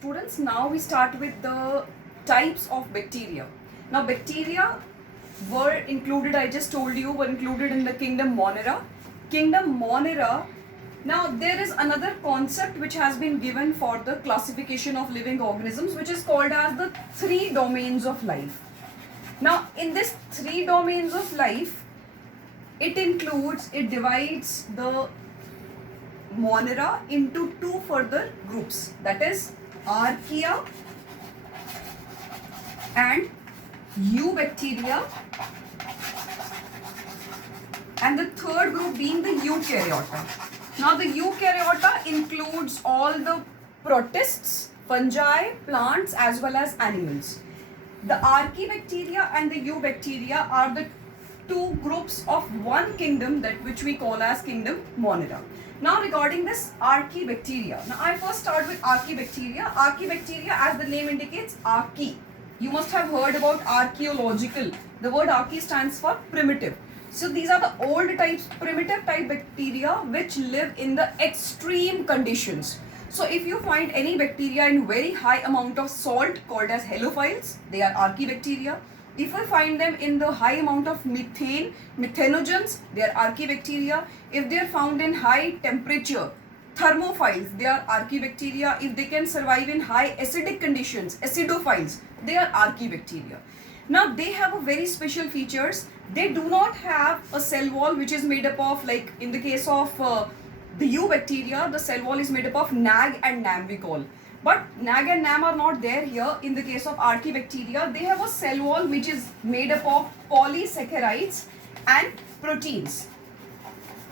Students, now we start with the types of bacteria. Now bacteria were included, I just told you, were included in the kingdom Monera. Kingdom Monera. Now there is another concept which has been given for the classification of living organisms, which is called as the three domains of life. Now in this three domains of life, it divides the Monera into two further groups, that is Archaea and Eubacteria, and the third group being the Eukaryota. Now the Eukaryota includes all the protists, fungi, plants as well as animals. The Archaebacteria and the Eubacteria are the two groups of one kingdom, that which we call as kingdom Monera. Now regarding this Archaebacteria, now I first start with Archaebacteria. Archaebacteria, as the name indicates, archae. You must have heard about archaeological. The word archae stands for primitive. So these are the old types, primitive type bacteria which live in the extreme conditions. So if you find any bacteria in very high amount of salt called as halophiles, they are archaebacteria. If we find them in the high amount of methane, methanogens, they are archaebacteria. If they are found in high temperature, thermophiles, they are archaebacteria. If they can survive in high acidic conditions, acidophiles, they are archaebacteria. Now they have a very special features. They do not have a cell wall which is made up of, like in the case of the Eubacteria, the cell wall is made up of NAG and NAM we call. But NAG and NAM are not there here. In the case of Archaebacteria, they have a cell wall which is made up of polysaccharides and proteins.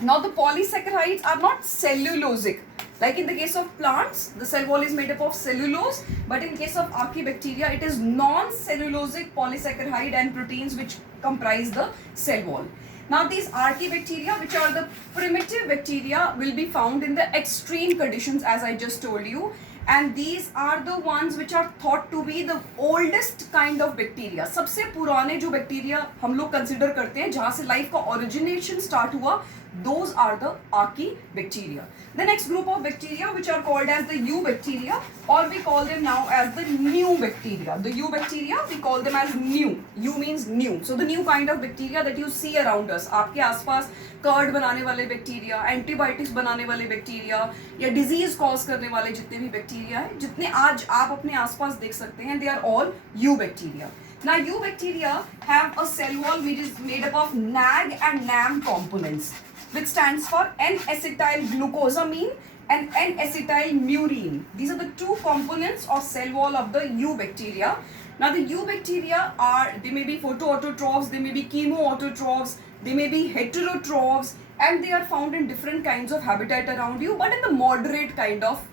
Now the polysaccharides are not cellulosic. Like in the case of plants, the cell wall is made up of cellulose, but in case of Archaebacteria, it is non-cellulosic polysaccharide and proteins which comprise the cell wall. Now these Archaebacteria, which are the primitive bacteria, will be found in the extreme conditions as I just told you. And these are the ones which are thought to be the oldest kind of bacteria. सबसे पुराने जो bacteria हम लोग consider करते हैं, जहाँ से life का origination start हुआ, those are the Archaebacteria. The next group of bacteria which are called as the Eubacteria, or we call them now as the new bacteria. The Eubacteria, we call them as new. Eu means new. So the new kind of bacteria that you see around us. आपके आसपास curd बनाने वाले bacteria, antibiotics बनाने वाले bacteria या disease cause करने वाले जितने भी बैक्टीरिया हैं, जितने आज आप अपने आसपास देख सकते हैं, they are all eubacteria. Now eubacteria have a cell wall which is made up of NAG and NAM components, which stands for N-acetyl glucosamine and N-acetyl murine. These are the two components of cell wall of the eubacteria. Now the eubacteria they may be photoautotrophs, they may be chemoautotrophs, they may be heterotrophs, and they are found in different kinds of habitat around you, but in the moderate kind of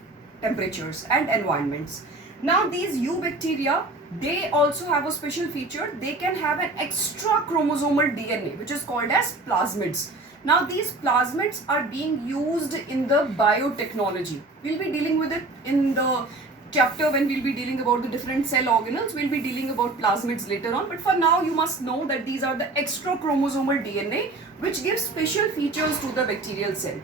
temperatures and environments. Now these eubacteria, they also have a special feature. They can have an extra chromosomal DNA which is called as plasmids. Now these plasmids are being used in the biotechnology. We'll be dealing with it in the chapter when we'll be dealing about the different cell organelles. We'll be dealing about plasmids later on, but for now you must know that these are the extra chromosomal DNA which gives special features to the bacterial cell.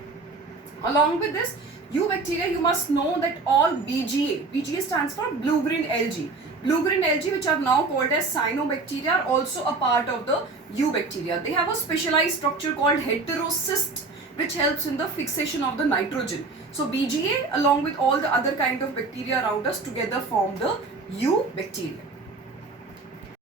Along with this eubacteria, you must know that all BGA stands for blue-green algae. Blue-green algae, which are now called as cyanobacteria, are also a part of the eubacteria. They have a specialized structure called heterocyst, which helps in the fixation of the nitrogen. So BGA along with all the other kind of bacteria around us together form the eubacteria.